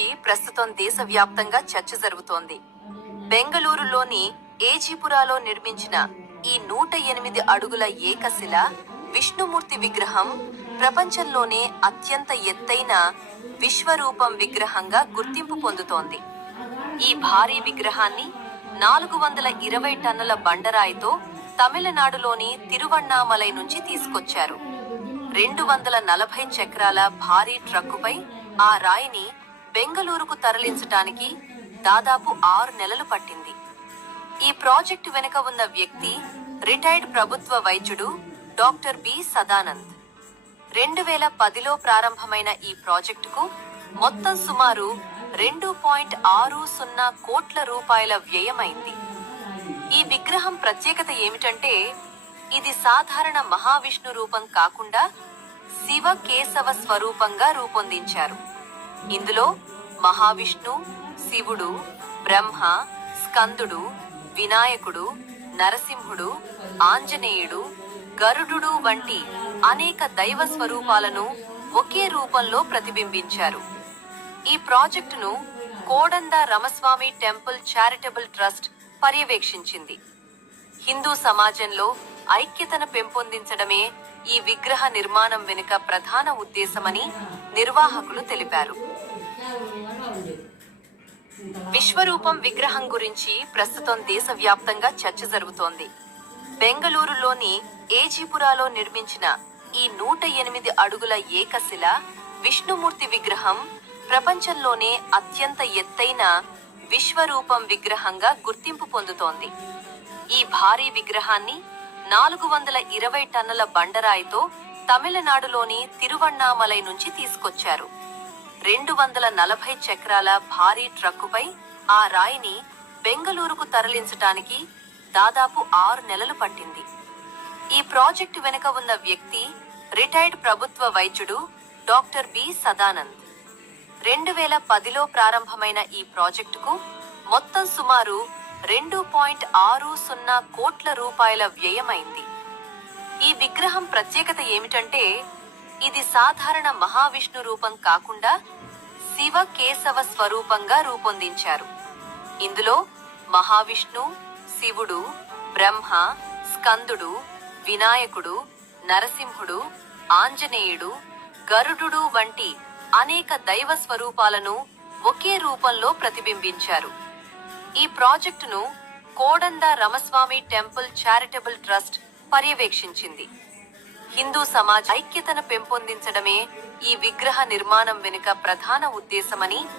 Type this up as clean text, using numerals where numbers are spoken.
గురించి ప్రస్తుతం దేశవ్యాప్తంగా చర్చ జరుగుతోంది. బెంగళూరులోని ఏజీపురాలో నిర్మించిన ఈ 108 అడుగుల ఏకశిల విష్ణుమూర్తి విగ్రహం ప్రపంచంలోనే అత్యంత ఎత్తైన విశ్వరూపం విగ్రహంగా గుర్తింపు పొందుతోంది. ఈ భారీ విగ్రహాన్ని 420 టన్నుల బండరాయితో తమిళనాడులోని తిరువణ్ణామలై నుంచి తీసుకొచ్చారు. 240 చక్రాల భారీ ట్రక్కుపై ఆ రాయిని బెంగళూరుకు తరలించటానికి దాదాపు 6 నెలలు పట్టింది. ఈ ప్రాజెక్టు వెనుక ఉన్న వ్యక్తి రిటైర్డ్ ప్రభుత్వ వైద్యుడు డాక్టర్ బి సదానంద్. 2010లో ప్రారంభమైన ఈ ప్రాజెక్టుకు మొత్తం సుమారు 2.60 కోట్ల రూపాయల వ్యయమైంది. ఈ విగ్రహం ప్రత్యేకత ఏమిటంటే ఇది సాధారణ మహావిష్ణు రూపం కాకుండా శివ కేశవ స్వరూపంగా రూపొందించారు. ఇందులో మహావిష్ణు, శివుడు, బ్రహ్మ, స్కందుడు, వినాయకుడు, నరసింహుడు, ఆంజనేయుడు, గరుడు వంటి అనేక దైవ స్వరూపాలను ఒకే రూపంలో ప్రతిబింబించారు. ఈ ప్రాజెక్టును Kodanda Ramaswamy temple charitable trust పర్యవేక్షించింది. హిందూ సమాజంలో ఐక్యతను పెంపొందించడమే ఈ విగ్రహ నిర్మాణం వెనుక ప్రధాన ఉద్దేశమని నిర్వాహకులు తెలిపారు. విశ్వరూపం విగ్రహం గురించి ప్రస్తుతం దేశవ్యాప్తంగా చర్చ జరుగుతోంది. బెంగళూరులోని ఏజీపురాలో నిర్మించిన ఈ 108 అడుగుల ఏకశిల విష్ణుమూర్తి విగ్రహం ప్రపంచంలోనే అత్యంత ఎత్తైన విశ్వరూపం విగ్రహంగా గుర్తింపు పొందుతోంది. ఈ భారీ విగ్రహాన్ని 420 టన్నుల బండరాయితో తమిళనాడులోని తిరువణ్ణామలై నుంచి తీసుకొచ్చారు. 240 చక్రాల భారీ ట్రక్కుపై ఆ రాయిని బెంగళూరుకు తరలించటానికి దాదాపు 6 నెలలు పట్టింది. ఈ ప్రాజెక్టు వెనుక ఉన్న వ్యక్తి రిటైర్డ్ ప్రభుత్వ వైద్యుడు డాక్టర్ బి సదానంద్. 2010లో ప్రారంభమైన ఈ ప్రాజెక్టుకు మొత్తం సుమారు 2.60 కోట్ల రూపాయల వ్యయమైంది. ఈ విగ్రహం ప్రత్యేకత ఏమిటంటే ఇది సాధారణ మహావిష్ణు రూపం కాకుండా శివ కేశవ స్వరూపంగా రూపొందించారు. ఇందులో మహావిష్ణు, శివుడు, బ్రహ్మ, స్కందుడు, వినాయకుడు, నరసింహుడు, ఆంజనేయుడు, గరుడు వంటి అనేక దైవ స్వరూపాలను ఒకే రూపంలో ప్రతిబింబించారు. ఈ ప్రాజెక్టును Kodanda Ramaswamy temple charitable trust పర్యవేక్షించింది. హిందూ సమాజ ఐక్యతను పెంపొందించడమే ఈ విగ్రహ నిర్మాణం వెనుక ప్రధాన ఉద్దేశమని